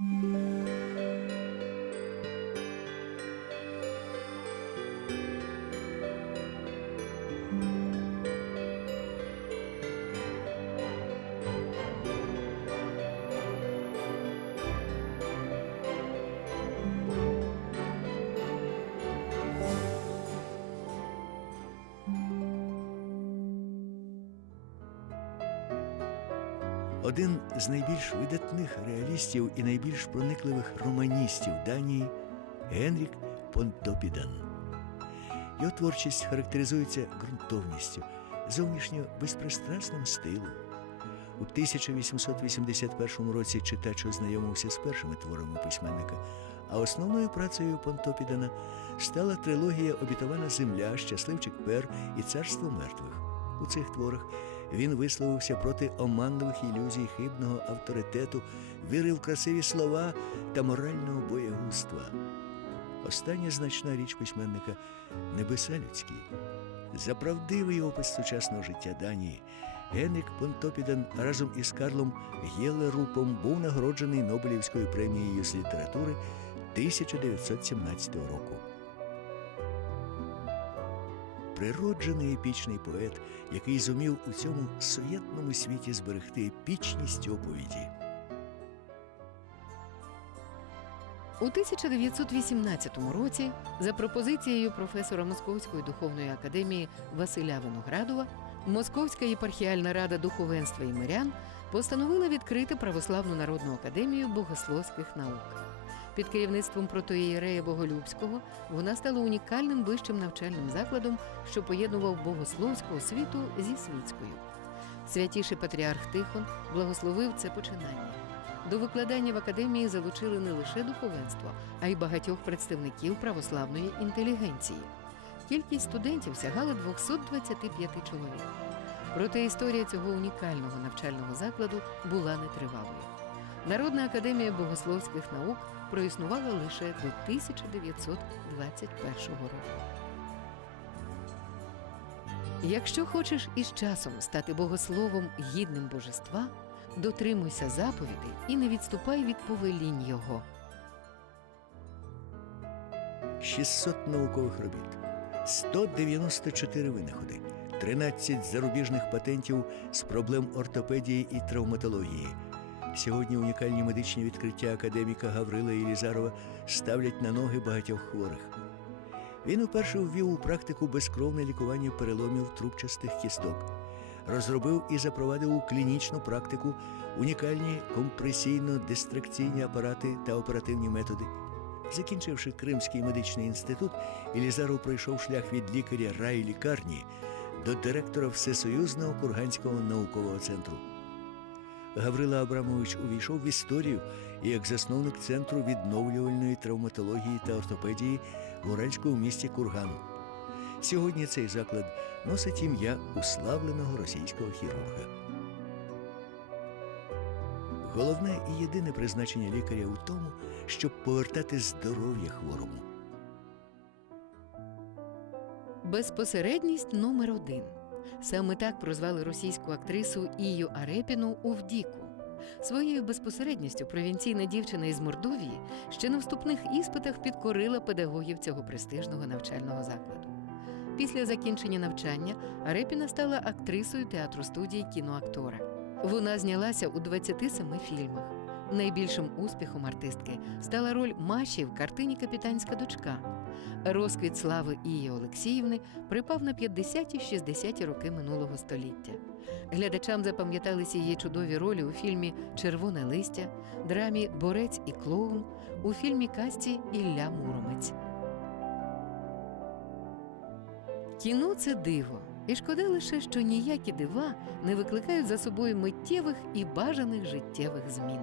Música Один з найбільш видатних реалістів і найбільш проникливих романістів Данії Генрік Понтопідан. Його творчість характеризується ґрунтовністю, зовнішньо безпристрасним стилом. У 1881 році читач ознайомився з першими творами письменника, а основною працею Понтопідана стала трилогія Обітована земля, Щасливчик Пер і Царство мертвих. У цих творах він висловився проти оманливих ілюзій хибного авторитету, віри в красиві слова та морального боягузтва. Остання значна річ письменника небеса людські. За правдивий опис сучасного життя Данії Генрік Понтопідан разом із Карлом Гєлерупом був нагороджений Нобелівською премією з літератури 1917 року. Природжений епічний поет, який зумів у цьому суєтному світі зберегти епічність оповіді. У 1918 році, за пропозицією професора Московської духовної академії Василя Виноградова, Московська єпархіальна рада духовенства і мирян постановила відкрити Православну народну академію богословських наук. Під керівництвом протоієрея Боголюбського вона стала унікальним вищим навчальним закладом, що поєднував богословську освіту зі світською. Святіший патріарх Тихон благословив це починання. До викладання в академії залучили не лише духовенство, а й багатьох представників православної інтелігенції. Кількість студентів сягала 225 чоловік. Проте історія цього унікального навчального закладу була нетривалою. Народна академія богословських наук проіснувала лише до 1921 року. Якщо хочеш із часом стати богословом гідним божества, дотримуйся заповідей і не відступай від повелінь його. 600 наукових робіт, 194 винаходи, 13 зарубіжних патентів з проблем ортопедії і травматології. Сьогодні унікальні медичні відкриття академіка Гаврила Єлізарова ставлять на ноги багатьох хворих. Він уперше ввів у практику безкровне лікування переломів трубчастих кісток, розробив і запровадив у клінічну практику унікальні компресійно-дистракційні апарати та оперативні методи. Закінчивши Кримський медичний інститут, Єлізаров пройшов шлях від лікаря райлікарні до директора Всесоюзного Курганського наукового центру. Гаврила Абрамович увійшов в історію як засновник центру відновлювальної травматології та ортопедії в Уральському місті Кургану. Сьогодні цей заклад носить ім'я уславленого російського хірурга. Головне і єдине призначення лікаря у тому, щоб повертати здоров'я хворому. Безпосередність номер один. Саме так прозвали російську актрису Ію Арепіну у вдіку. Своєю безпосередністю провінційна дівчина із Мордовії ще на вступних іспитах підкорила педагогів цього престижного навчального закладу. Після закінчення навчання Арепіна стала актрисою театру студії кіноактора. Вона знялася у 27 фільмах. Найбільшим успіхом артистки стала роль Маші в картині Капітанська дочка. Розквіт слави Ії Олексіївни припав на 50-60 роки минулого століття. Глядачам запам'яталися її чудові ролі у фільмі Червоне листя, драмі Борець і клоун, у фільмі Касті Ілля Муромець. Кіно це диво, і шкода лише, що ніякі дива не викликають за собою миттєвих і бажаних життєвих змін.